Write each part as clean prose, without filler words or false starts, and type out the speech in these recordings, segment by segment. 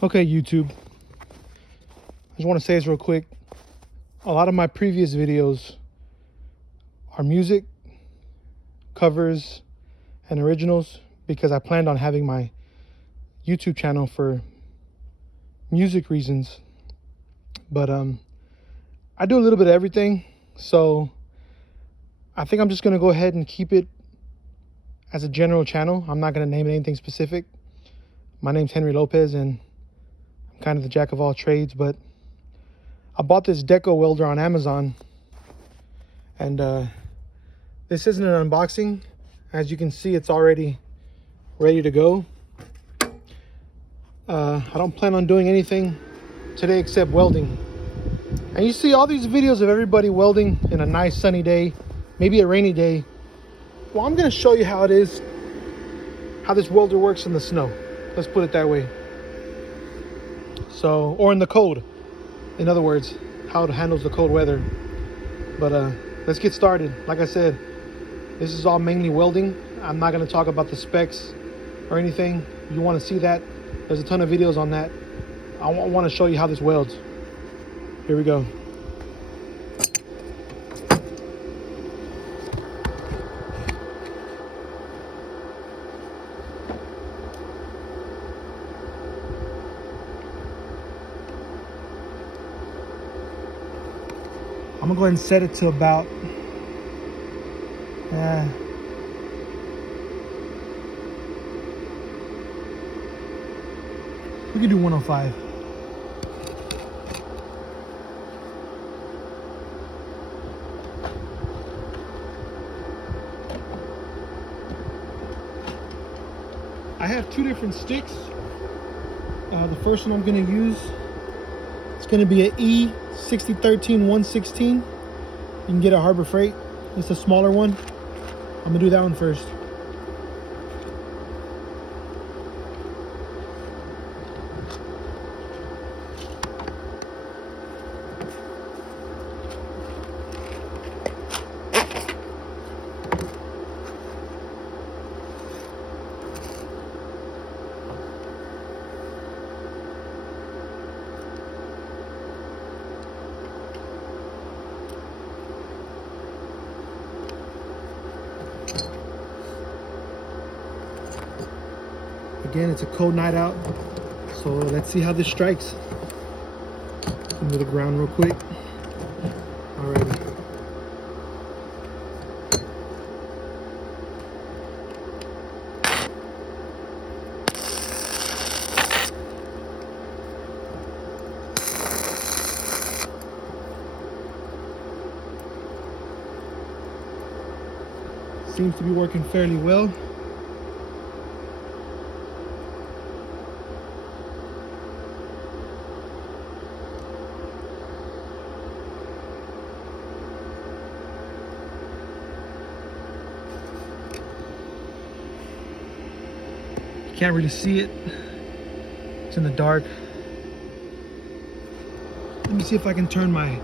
Okay, YouTube, I just want to say this real quick. A lot of my previous videos are music, covers, and originals because I planned on having my YouTube channel for music reasons. But I do a little bit of everything, so I think I'm just going to go ahead and keep it as a general channel. I'm not going to name anything specific. My name's Henry Lopez, and I'm kind of the jack of all trades, but I bought this Deko welder on Amazon, and this isn't an unboxing. As you can see, it's already ready to go. I don't plan on doing anything today except welding. And you see all these videos of everybody welding in a nice sunny day, maybe a rainy day. Well, I'm going to show you how it is, how this welder works in the snow. Let's put it that way. So, or in the cold. In other words, how it handles the cold weather. But let's get started. Like I said, this is all mainly welding. I'm not going to talk about the specs or anything. You want to see that? There's a ton of videos on that. I want to show you how this welds. Here we go. I'm gonna go ahead and set it to about we could do 105. I have two different sticks. The first one I'm gonna use, it's gonna be an E6013 116. You can get it at Harbor Freight. It's a smaller one. I'm gonna do that one first. Again, it's a cold night out, so let's see how this strikes. Into the ground real quick. Alrighty. Seems to be working fairly well. Can't really see it. It's in the dark. Let me see if I can turn my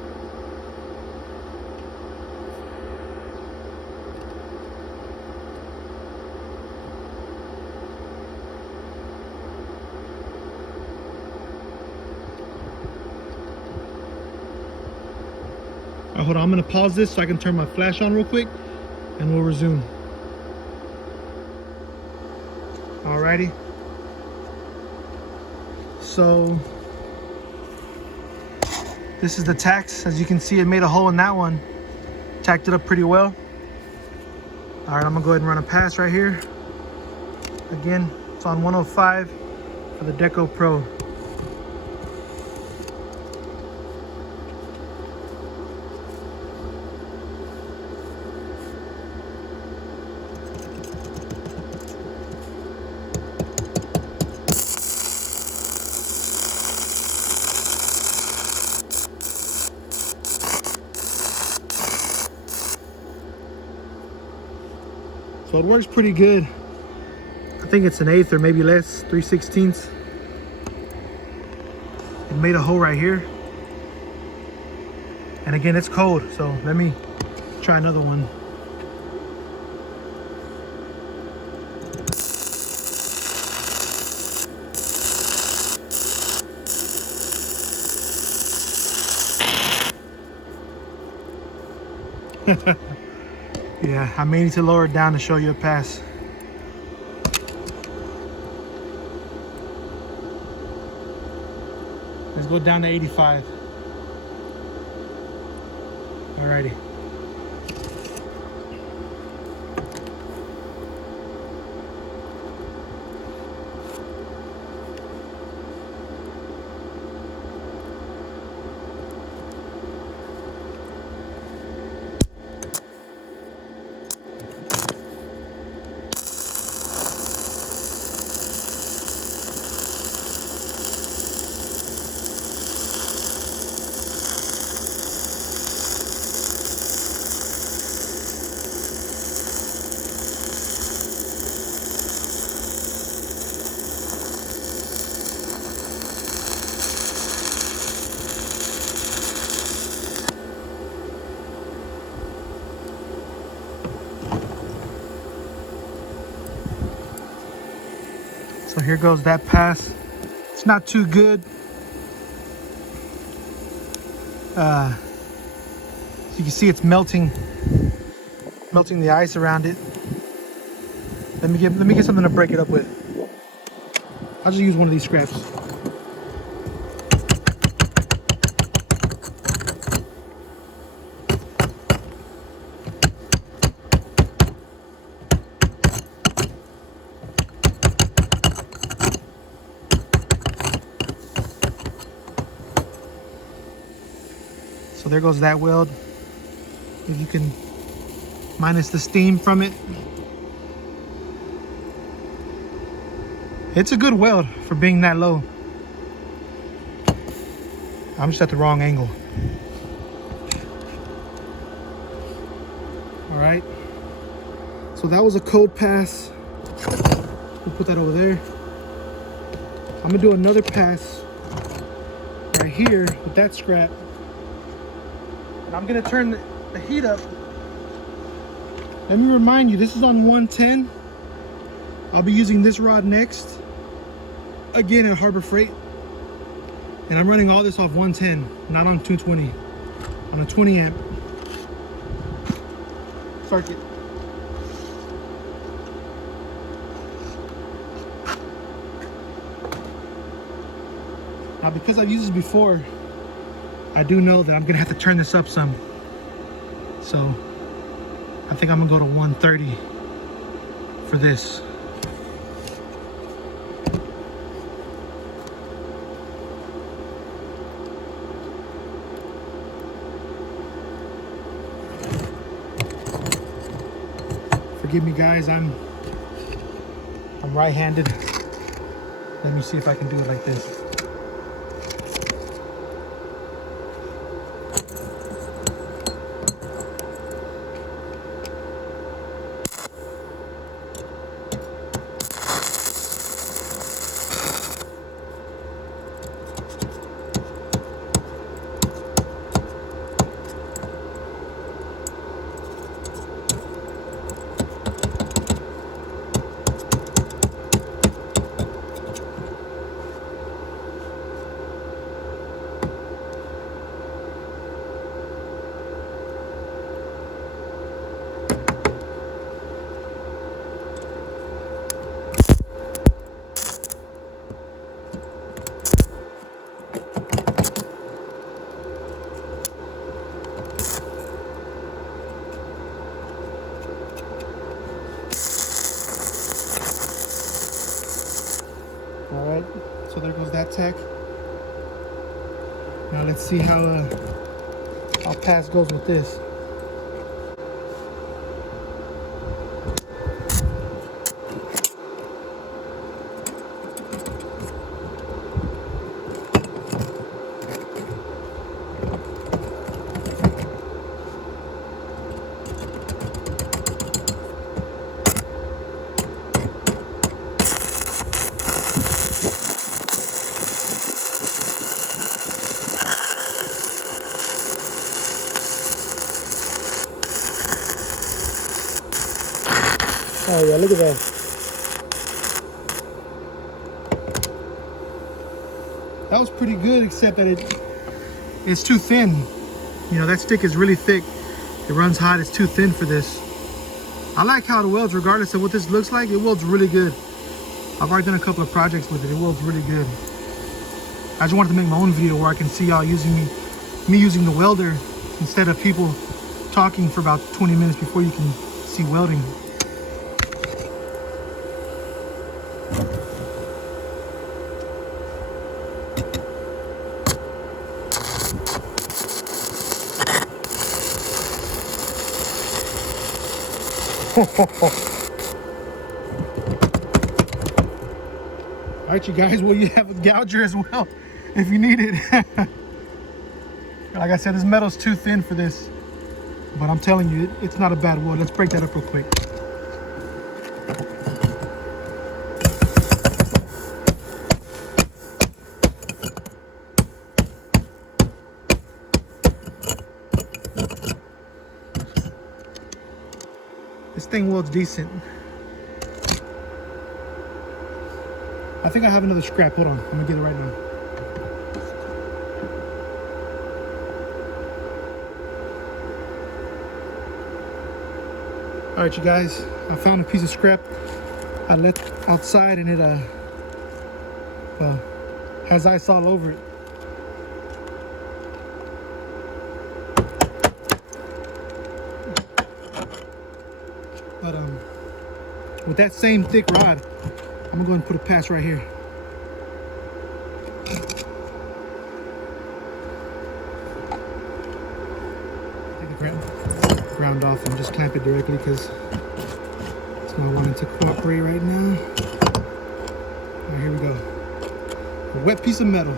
hold on, I'm gonna pause this so I can turn my flash on real quick and we'll resume. Alrighty. So this is the tacks. As you can see, it made a hole in that one. Tacked it up pretty well. Alright, I'm gonna go ahead and run a pass right here. Again, it's on 105 for the DEKOPRO. So it works pretty good. I think it's an 1/8 or maybe less, 3/16. It made a hole right here. And again, it's cold, so let me try another one. Yeah, I may need to lower it down to show you a pass. Let's go down to 85. Alrighty. So here goes that pass. It's not too good. So you can see it's melting the ice around it. Let me get something to break it up with. I'll just use one of these scraps. So there goes that weld. If you can minus the steam from it. It's a good weld for being that low. I'm just at the wrong angle. All right. So that was a code pass. We'll put that over there. I'm gonna do another pass right here with that scrap. And I'm gonna turn the heat up. Let me remind you, this is on 110. I'll be using this rod next, again at Harbor Freight. And I'm running all this off 110, not on 220, on a 20 amp circuit. Now, because I've used this before, I do know that I'm gonna have to turn this up some. So I think I'm gonna go to 130 for this. Forgive me guys, I'm right-handed. Let me see if I can do it like this. All right, so there goes that tech. Now let's see how pass goes with this. Oh yeah, look at that. That was pretty good, except that it's too thin. You know, that stick is really thick. It runs hot, it's too thin for this. I like how it welds regardless of what this looks like. It welds really good. I've already done a couple of projects with it. It welds really good. I just wanted to make my own video where I can see y'all using me using the welder instead of people talking for about 20 minutes before you can see welding. Alright, you guys, well, you have a gouger as well if you need it. Like I said, this metal's too thin for this, but I'm telling you, it's not a bad weld. Let's break that up real quick. This thing welds decent. I think I have another scrap. Hold on, I'm gonna get it right now. All right, you guys, I found a piece of scrap I left outside, and it has ice all over it. But with that same thick rod, I'm gonna go ahead and put a pass right here. Take the ground off and just clamp it directly because it's not wanting to cooperate right now. All right, here we go. A wet piece of metal.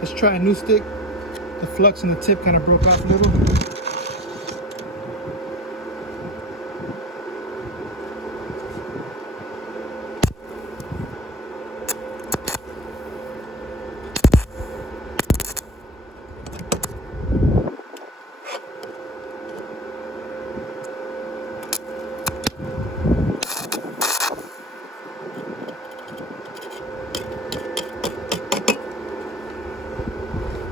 Let's try a new stick. The flux in the tip kind of broke off a little.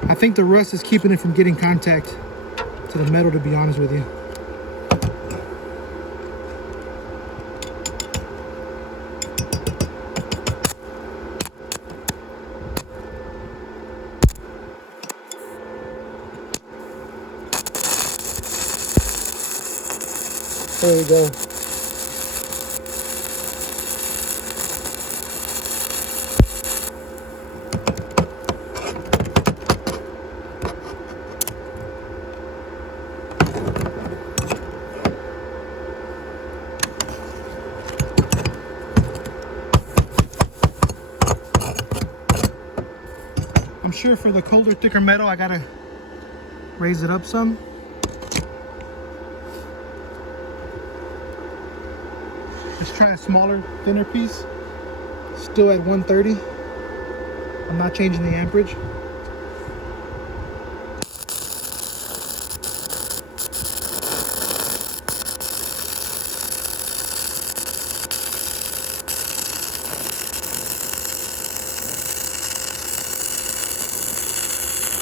I think the rust is keeping it from getting contact to the metal, to be honest with you. There we go. I'm sure for the colder, thicker metal, I gotta raise it up some. Let's try a smaller, thinner piece. Still at 130. I'm not changing the amperage.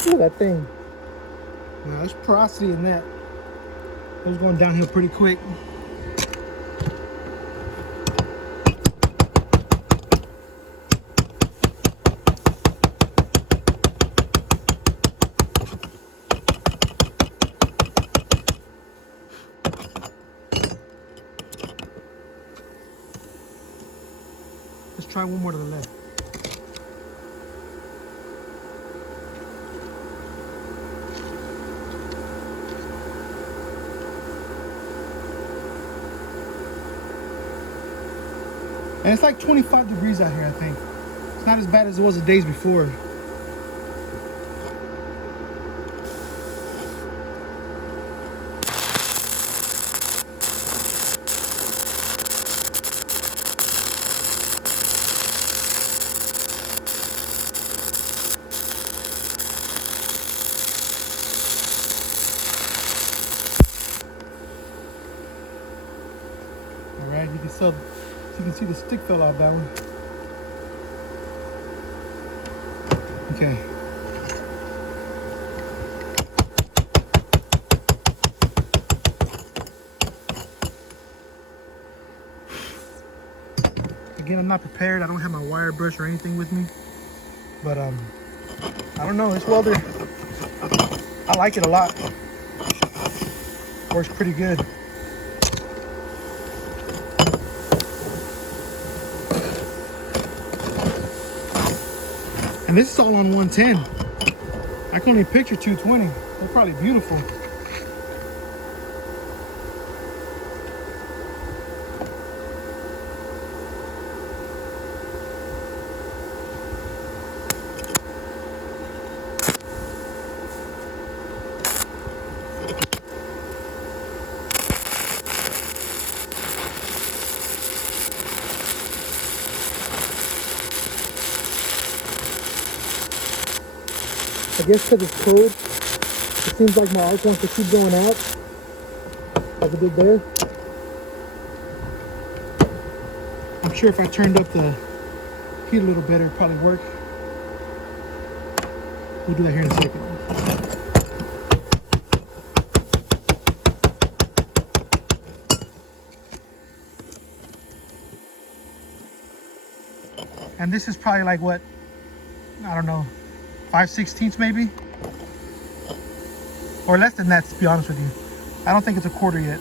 Look at that thing. Now there's porosity in that. It was going downhill pretty quick. Let's try one more to the left. And it's like 25 degrees out here, I think. It's not as bad as it was the days before. so you can see the stick fell out that one. Okay. Again, I'm not prepared. I don't have my wire brush or anything with me. But I don't know, this welder, I like it a lot. Works pretty good. And this is all on 110. I can only picture 220. They're probably beautiful. I guess because it's cold, it seems like my arc wants to keep going out, like it did there. I'm sure if I turned up the heat a little better, it'd probably work. We'll do that here in a second. And this is probably like what, I don't know, 5/16 maybe, or less than that, to be honest with you. I don't think it's a quarter yet.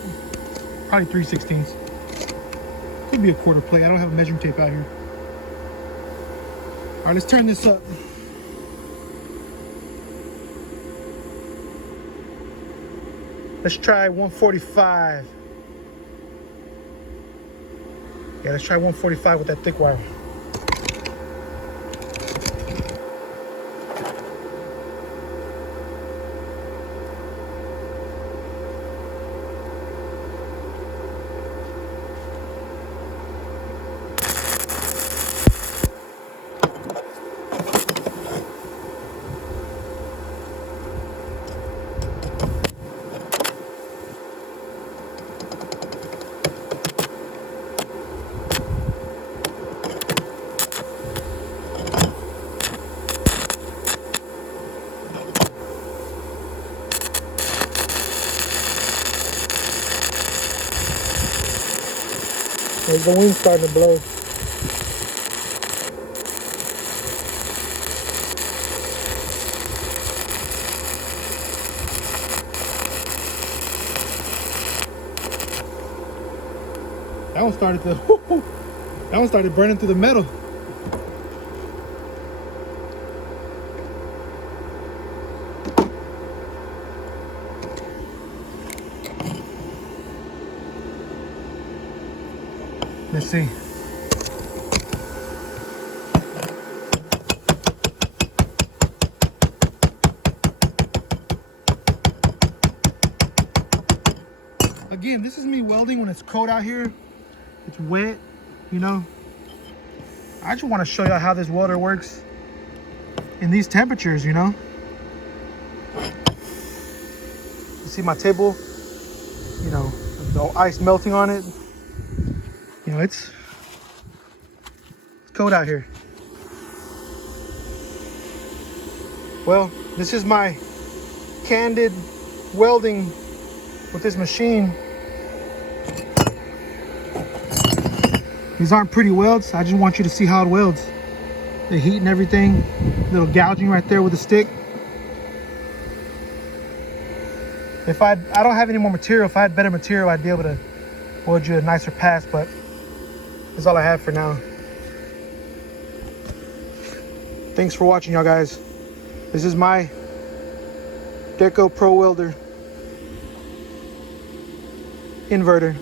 Probably 3/16. Could be a quarter plate. I don't have a measuring tape out here. All right, let's turn this up. Let's try 145. Yeah, let's try 145 with that thick wire. There's the wind starting to blow. That one started burning through the metal. Let's see. Again, this is me welding when it's cold out here. It's wet, you know. I just want to show you how this welder works in these temperatures, you know. You see my table, you know, the ice melting on it. You know, it's cold out here. Well, this is my candid welding with this machine. These aren't pretty welds. I just want you to see how it welds. The heat and everything. Little gouging right there with the stick. If I don't have any more material. If I had better material, I'd be able to weld you a nicer pass, but that's all I have for now. Thanks for watching, y'all guys. This is my DEKOPRO welder inverter.